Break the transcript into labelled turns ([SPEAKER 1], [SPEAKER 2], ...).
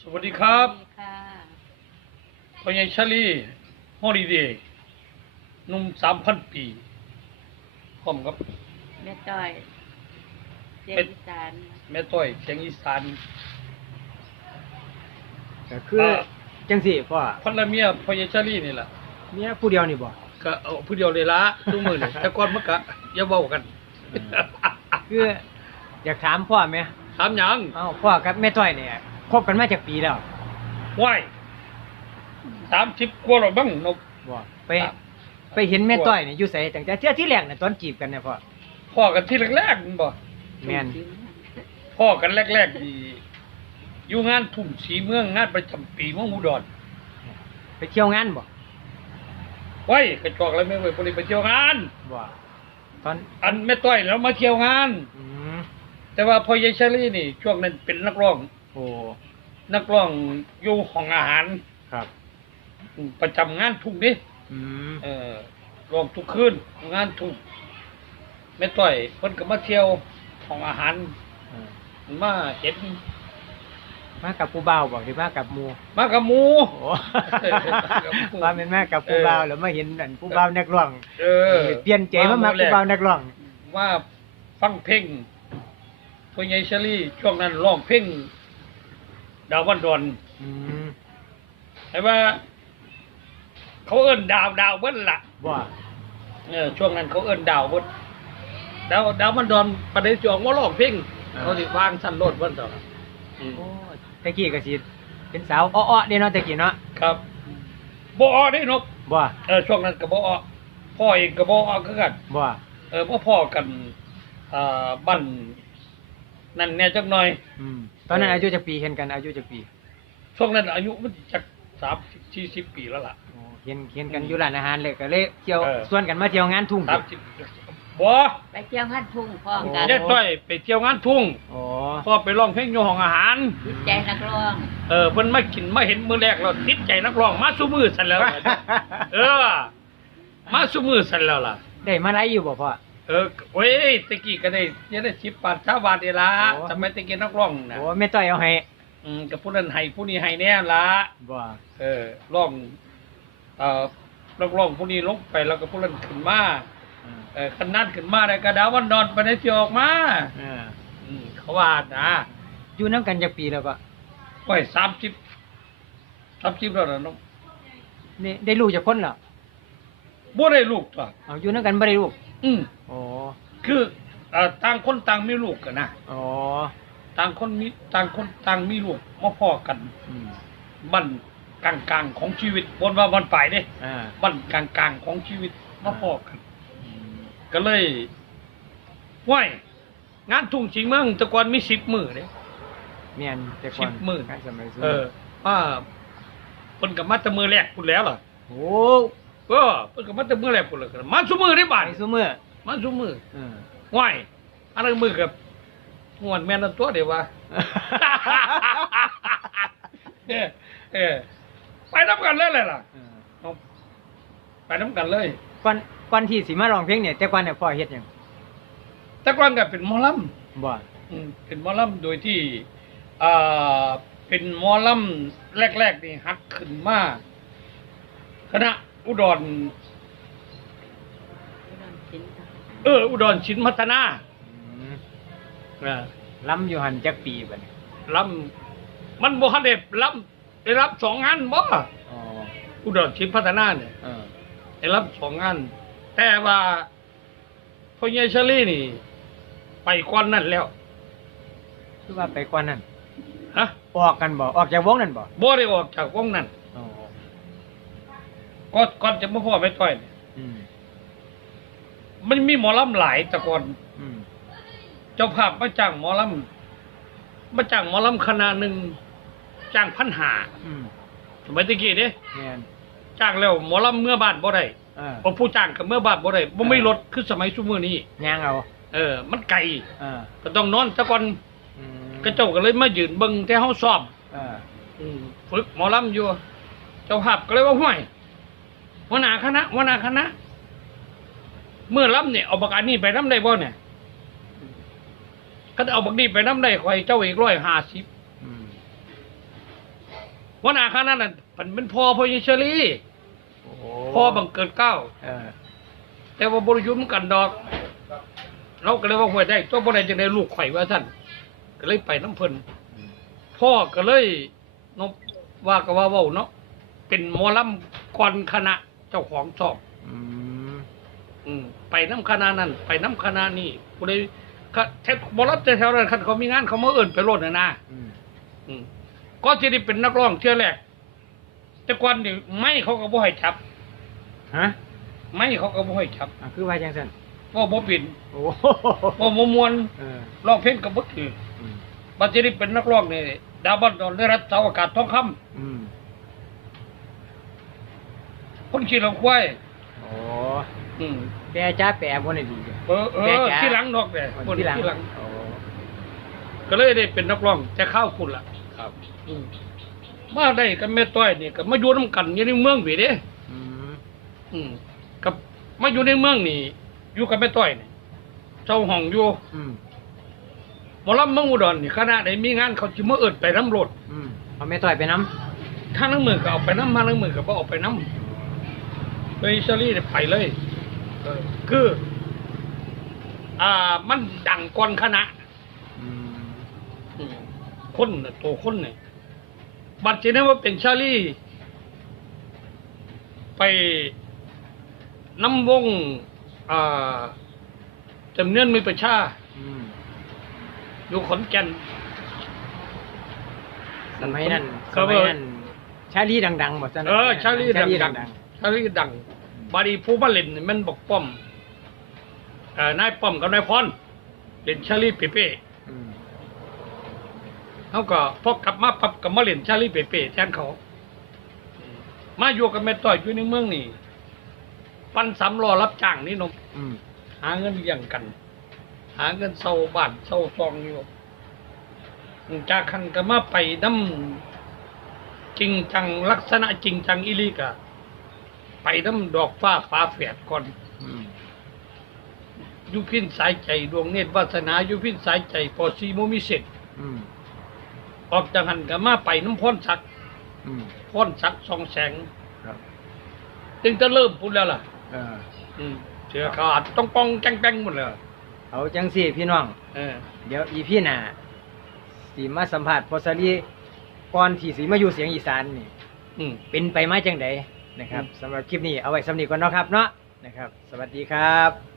[SPEAKER 1] สวัสดีครับ
[SPEAKER 2] สวัสดีค่ะ
[SPEAKER 1] พ่อใหญ่ชาลีฮอลิเดย์หนุ่มสามพันปีพร้อมกับ
[SPEAKER 2] แม่ต้อยเสียง
[SPEAKER 1] เป็น
[SPEAKER 2] อีสาน
[SPEAKER 1] แม่ต้อยเสียงอีสาน
[SPEAKER 3] ก็คือจังสี่พ่อ
[SPEAKER 1] พันละเมียพ่อใหญ่ชาลีนี่แหละ
[SPEAKER 3] เมียผู้เดียวนี่บ่
[SPEAKER 1] ก็เอาผู้เดียวเลยละทุกมือเลยแต่ก่อนมันก็อย่าเว้ากัน
[SPEAKER 3] คืออยากถามพ่อไหม
[SPEAKER 1] ถามหยัง
[SPEAKER 3] เอ้าพ่อกับแม่ต้อยเนี่ย คบกันมาจากปีแล้ว
[SPEAKER 1] ไหว้สามสิบกว่าแล้วบ้างนก
[SPEAKER 3] บ่ไป
[SPEAKER 1] ครับ
[SPEAKER 3] ไปเห็นแม่ต้อยเนี่ยอยู่ไสตั้งแต่เที่ยที่แรกน่ะตอนจีบกันเนี่ยพ่อ
[SPEAKER 1] พ่อกันที่แรกๆนั่นบ่
[SPEAKER 3] แม่น
[SPEAKER 1] พ่อกันแรกๆดีอยู่งานทุ่งสีเมืองงานประจำปีเมืองอุดร
[SPEAKER 3] ไปเที่ยวงานบ่
[SPEAKER 1] ไว้กระจอกอะไรไม่ไว้คนนี้ไปเที่ยวงาน
[SPEAKER 3] บ่ตอน
[SPEAKER 1] อันแม่ต้อยแล้วมาเที่ยวงาน
[SPEAKER 3] อืม
[SPEAKER 1] แต่ว่าพ่อยายเชอรี่นี่ ช่วงนั้นเป็นนักร้อง
[SPEAKER 3] โอ้
[SPEAKER 1] นักร้องอยู่ห้องอาหาร
[SPEAKER 3] ครับ
[SPEAKER 1] ประจำงานทุ่งดิ
[SPEAKER 3] อืม
[SPEAKER 1] เออร้องทุกคืนงานทุ่งแม่ต้อยเพิ่นก็มาเที่ยวห้องอาหาร
[SPEAKER 3] เออ
[SPEAKER 1] มาเห็น
[SPEAKER 3] มากับผู้บ่าวบ่หรือมากับหมู่
[SPEAKER 1] มากับหมู
[SPEAKER 3] โอ้
[SPEAKER 1] เออกับหมู่
[SPEAKER 3] ว่าเป็นมากับผู้บ่าวแล้วมาเห็นอันผู้บ่าวนักร้อง
[SPEAKER 1] เออ
[SPEAKER 3] เปลี่ยนใจมามาผู้บ่าวนักร้อง
[SPEAKER 1] ว่าฟังเพลงพ่อยายเชอรี่ช่วงนั้นร้องเพลง ดาววันดอน
[SPEAKER 3] อืม
[SPEAKER 1] แต่ว่า เขาเอิ้นดาวดาวเบิ้ลละ
[SPEAKER 3] บ่
[SPEAKER 1] เออช่วงนั้นเขาเอิ้นดาวเบิ้ลดาวดาวมันดอนประเดี๋ยวจองว่าร้องเพลงเขาสิวางสั้นโลดเบิ้ลต่ออืม
[SPEAKER 3] โอ้ตะกี้ก็สิเป็นสาวอ้อๆเด้เนาะตะกี้เนาะ
[SPEAKER 1] ครับบ่อได้นก
[SPEAKER 3] บ่
[SPEAKER 1] เออช่วงนั้นก็บ่อพ่อเองก็บ่อคือกัน
[SPEAKER 3] บ่
[SPEAKER 1] เออพ่อพ่อกันอ่าบ้าน นั่นแน่จักหน่อย
[SPEAKER 3] อืมตอนนั้นอายุจักปีเห็นกันอายุจักปี
[SPEAKER 1] ช่วงนั้นอายุมันจักสามสี่สิบปีแล้วล่ะ
[SPEAKER 3] โอ้เห็นเห็นกันอยู่ร้านอาหารเลยก็เลยเที่ยว
[SPEAKER 1] เออ
[SPEAKER 3] ชวนกันมาเที่ยวงานทุ่ง
[SPEAKER 1] สามสิบบ่
[SPEAKER 2] ไปเที่ยวหัดทุ่งพร้อมกัน
[SPEAKER 1] ยายต้อยไปเที่ยวงานทุ่ง
[SPEAKER 3] โอ้
[SPEAKER 1] พ่อไปร้องเพลงอยู่ห้องอาหาร
[SPEAKER 2] จิตใจนักร้อง
[SPEAKER 1] เออเพิ่นมากินมาเห็นมื้อแรกแล้วติดใจนักร้องมาซุมือสั่นแล้ว เออ มาซุมือสั่นแล้วล่ะ
[SPEAKER 3] ได้มาไล่อยู่บ่พ่อ
[SPEAKER 1] เออโอ้ยตะกี้ก็ได้ยังได้10บาท20บาทนี่ล่ะ
[SPEAKER 3] โอ้
[SPEAKER 1] ทำไมตะกี้นักร้องน่ะ
[SPEAKER 3] โอ้แม่ต้อยเอาให้
[SPEAKER 1] อืมกับผู้นั้นให้ผู้นี้ให้แน่ล่ะ
[SPEAKER 3] บ่
[SPEAKER 1] เออร้องเอ่อนักร้องผู้นี้ลงไปแล้วก็ผู้นั้นขึ้นมา
[SPEAKER 3] เออ
[SPEAKER 1] เออคันนั้นขึ้นมาได้กระดาวันนอนไปได้สิออกมา
[SPEAKER 3] เออ
[SPEAKER 1] อืมเขาว่านะ
[SPEAKER 3] อยู่นํกันจักปีแล้วก็
[SPEAKER 1] โอ้ย30 30แล้วนะน้อง
[SPEAKER 3] ได้ได้ลูกจากคนเหรอ
[SPEAKER 1] บ่ได้ลูกตัว
[SPEAKER 3] เอาอยู่นํกันบ่ได้ลูก
[SPEAKER 1] อืม
[SPEAKER 3] โอ้
[SPEAKER 1] คือเอ่อต่างคนต่างมีลูกกันนะ
[SPEAKER 3] โอ้
[SPEAKER 1] ต่างคนมีต่างคนต่างมีลูกมาพ่อกัน
[SPEAKER 3] อืม
[SPEAKER 1] บั้นกลางกลางๆของชีวิตบนว่าบันปลายเด้
[SPEAKER 3] อ่า
[SPEAKER 1] บั้นกลางกลางๆของชีวิตมาพ่อกัน
[SPEAKER 3] อืม
[SPEAKER 1] ก็เลยห้วยงานทุ่งชิงเมืองแต่ก่อนมีสิบมือเด้
[SPEAKER 3] แม่นแต่ก่อน
[SPEAKER 1] สิบหมื่น
[SPEAKER 3] การสมัยสูง
[SPEAKER 1] เออว่าเพิ่นกับมาแต่มือแรกพุ่นแล้วล่ะ
[SPEAKER 3] โอ้
[SPEAKER 1] เออเพิ่นกับมาแต่มือแรกพุ่นแล้วกันมาซุมือได้บาด
[SPEAKER 3] ไปซุมื้อ
[SPEAKER 1] มาซุมือ
[SPEAKER 3] เออ
[SPEAKER 1] ห้วยอันนั้นมือกับงวนแม่นนตัวเดียวว่า เออเออไปน้ำกันเลยเลยล่ะ
[SPEAKER 3] เออ
[SPEAKER 1] เอาไปน้ำกันเลย
[SPEAKER 3] ก่อนก่อนที่สิมาร้องเพลงเนี่ยแต่ก่อนเนี่ยพ่อเฮ็ดหยัง
[SPEAKER 1] แต่ก่อนก็เป็นหมอล
[SPEAKER 3] บ่ำ
[SPEAKER 1] อืมเป็นหมอลำโดยที่อ่าเป็นหมอลำแรกๆนี่ฮัดขึ้นมาคณะ อุดร
[SPEAKER 2] ชิ้น
[SPEAKER 1] เออ อุดรชินพัฒนา
[SPEAKER 3] อืม
[SPEAKER 1] อ่า
[SPEAKER 3] ล้ำอยู่หันจักปีบัดนี้
[SPEAKER 1] ลำมันบ่ฮันเด็ลำได้รับสองงานบ่
[SPEAKER 3] อ๋อ
[SPEAKER 1] อุดรชินพัฒนาเนี่ย
[SPEAKER 3] เออ
[SPEAKER 1] ได้รับสองงาน แต่ว่าพ่อใหญ่เชอรี่นี่ ไปก่อนนั่นแล้ว
[SPEAKER 3] คือว่าไปก่อนนั้น
[SPEAKER 1] ฮะ
[SPEAKER 3] ออกกันบ่ออกจากวงนั้นบ่
[SPEAKER 1] บ่ได้ออกจากวงนั้น
[SPEAKER 3] อ๋อ
[SPEAKER 1] ก็ก่อนจะมาพ่อไปต่อยเนี่ย
[SPEAKER 3] อืม
[SPEAKER 1] มันมีหมอลำหลายแต่ก่อน
[SPEAKER 3] อืม
[SPEAKER 1] เจ้าภาพมาจ้างหมอลำมาจ้างหมอลำคณะหนึ่งจ้างพันหา
[SPEAKER 3] อืม
[SPEAKER 1] สมัยตะกี้เด้
[SPEAKER 3] แม่น
[SPEAKER 1] จ้างแล้วหมอลำเมื่อบ้านบ่ได้
[SPEAKER 3] เออ
[SPEAKER 1] เพราะผู้จ้างกับเมื่อบ้านบ่ได้บ่ไม่ลดคือสมัยซุมื้อนี้
[SPEAKER 3] ย่างเอา
[SPEAKER 1] เออ มันไกล
[SPEAKER 3] เออ
[SPEAKER 1] ก็ต้องนอนแต่ก่อน
[SPEAKER 3] อืม
[SPEAKER 1] กระเจ้าก็เลยมายืนเบิ่งแต่เฮาซ้อม
[SPEAKER 3] เออ
[SPEAKER 1] อืมฝึกหมอลำอยู่ เจ้าภาพก็เลยว่าห้วยหั วหน้าคณะหัวหน้าคณะ เมื่อลำเนี่ยเอาบักอันนี้ไปน้ำได้บ่เนี่ยก็เอาบักนี้ไปน้ำได้ข่อยเจ้าอีกร้อยห้าสิบ
[SPEAKER 3] อืม
[SPEAKER 1] หัวหน้าคณะนั้นมันเป็นพ่อพ่อยิชลี
[SPEAKER 3] โอ้
[SPEAKER 1] พ่อบังเกิดเกล้า
[SPEAKER 3] เออ
[SPEAKER 1] แต่ว่าบริยุทธ์กันดอก เราก็เลยว่าห่วยได้ตัวบ่ได้จังได้ลูกข่อยว่าท่านก็เลยไปน้ำเพิ่นพ่อก็เลยนบว่าก็ว่าเว้าเนาะเป็นหมอลำก่อนคณะ เจ้าของสอบ
[SPEAKER 3] อืม
[SPEAKER 1] อืมไปน้ำคณะนั้น ไปน้ำคณะนี้กูเลยก็แท้บรับแต่แถวนั้นคันเขามีงานเขามาเอิ้นไปโลดน่ะนะ
[SPEAKER 3] อืม
[SPEAKER 1] อืมก็จะได้เป็นนักร้องเชื่อแรกแต่ก่อนนี่ไม่เขาก็บ่ให้จับ
[SPEAKER 3] ฮะ
[SPEAKER 1] ไม่เขาก็บ่ให้จับ
[SPEAKER 3] อะคือว่าจังซั่น
[SPEAKER 1] ว่าบ่เป็น
[SPEAKER 3] โอ้
[SPEAKER 1] ว่าบ่ม่วน
[SPEAKER 3] เออ
[SPEAKER 1] ร้องเพลงก็บ่ถือ
[SPEAKER 3] อืม
[SPEAKER 1] บัดจะได้เป็นนักร้องนี่ดาวบันดอนได้รับเสาอากาศทองคำ
[SPEAKER 3] อืม
[SPEAKER 1] คนขี่หลังควาย
[SPEAKER 3] โอ้
[SPEAKER 1] อืม
[SPEAKER 3] แปรจ้าแปรบ่ได้ดีจ้ะ
[SPEAKER 1] เออเอ
[SPEAKER 3] แก
[SPEAKER 1] อ
[SPEAKER 3] จ๋า
[SPEAKER 1] ที่หลังนอกแต่
[SPEAKER 3] คน
[SPEAKER 1] คน
[SPEAKER 3] ที่หลัง
[SPEAKER 1] ที่หลัง
[SPEAKER 3] โอ้
[SPEAKER 1] ก็เลยได้เป็นนักร้องจะเข้าคุณล่ะ
[SPEAKER 3] ครับ
[SPEAKER 1] อืมมาได้กับแม่ต้อยนี่ก็มาอยู่นํกันอยู่ในเมืองพี่เด้
[SPEAKER 3] อืม
[SPEAKER 1] อืมกับมาอยู่ในเมืองนี่อยู่กับแม่ต้อยนี่เจ้าห้องอยู่
[SPEAKER 3] อืม
[SPEAKER 1] หมอลำเมืองอุดรนี่คณะใดมีงานเขาสิมาเอิ้นไปน้ำรถ
[SPEAKER 3] อืมเอาแม่ต่อยไปน้ำ
[SPEAKER 1] ถ้านังมือก็เอาไปน้ำมานังมือก็บ่เอาไปน้ำ ไปอิตาลีเนี่ยไปเลยเออคือ อ่า มันดังก่อนคณะ
[SPEAKER 3] อืม
[SPEAKER 1] อืมคนน่ะตัวคนเนี่ยบัตรเจนี่ว่าเป็นชาลีไปน้ำวงอ่าจำเนียนมีประชา
[SPEAKER 3] อืม
[SPEAKER 1] อยู่ขอนแก่น
[SPEAKER 3] สมัยนั้น
[SPEAKER 1] ค
[SPEAKER 3] ส
[SPEAKER 1] รับ
[SPEAKER 3] มัยนั้นชาลีดังๆหมด
[SPEAKER 1] เออชาลีดัง
[SPEAKER 3] ดั
[SPEAKER 1] ดั
[SPEAKER 3] ง
[SPEAKER 1] งชาลีดัง บาดีผู้มาเล่นนี่มันบอกป้อมเอ่อนายป้อมกับนายพรเล่นชาลีเปเป้
[SPEAKER 3] ๆอืม
[SPEAKER 1] เขาก็พอกลับมาปับกับมาเล่นชาลีเปเป้แทนเขา มาอยู่กับแม่ต้อยอยู่ในเมืองนี่ ปั้นสำรอรับจ้างนี่นม
[SPEAKER 3] อืม
[SPEAKER 1] หาเงินเลี้ยงกัน หาเงินเศร้าบ้านเศร้าซองอยู่จากคันก็มาไปน้ำจริงจังลักษณะจริงจังอีหลีกะ ไปน้ำดอกฟ้าฟ้าแฝดก่อน
[SPEAKER 3] อืม
[SPEAKER 1] อยุพินสายใจดวงเนตรวาสนาอยุพินสายใจพอซีโมมิเสร็จ
[SPEAKER 3] อืม
[SPEAKER 1] ออกจากหันก็มาไปน้ำพ้นสัก
[SPEAKER 3] อืม
[SPEAKER 1] พ้นสักสองแสง
[SPEAKER 3] ครับ
[SPEAKER 1] จึงจะเริ่มพูดแล้วล่ะ
[SPEAKER 3] เออ
[SPEAKER 1] อืมเสือขาดต้องป้องแจ้งแป้งหมดเลย
[SPEAKER 3] เอาจังสี่พี่น้อง
[SPEAKER 1] เออ
[SPEAKER 3] เดี๋ยวอีพี่หน่ะสีมาสัมผัสพอสลีก่อนที่สีมาอยู่เสียงอีสานนี่
[SPEAKER 1] อืม
[SPEAKER 3] เป็นไปมาจังใด นะครับสำหรับคลิปนี้เอาไว้สำนีก่อนเนาะครับเนาะนะครับ สวัสดีครับ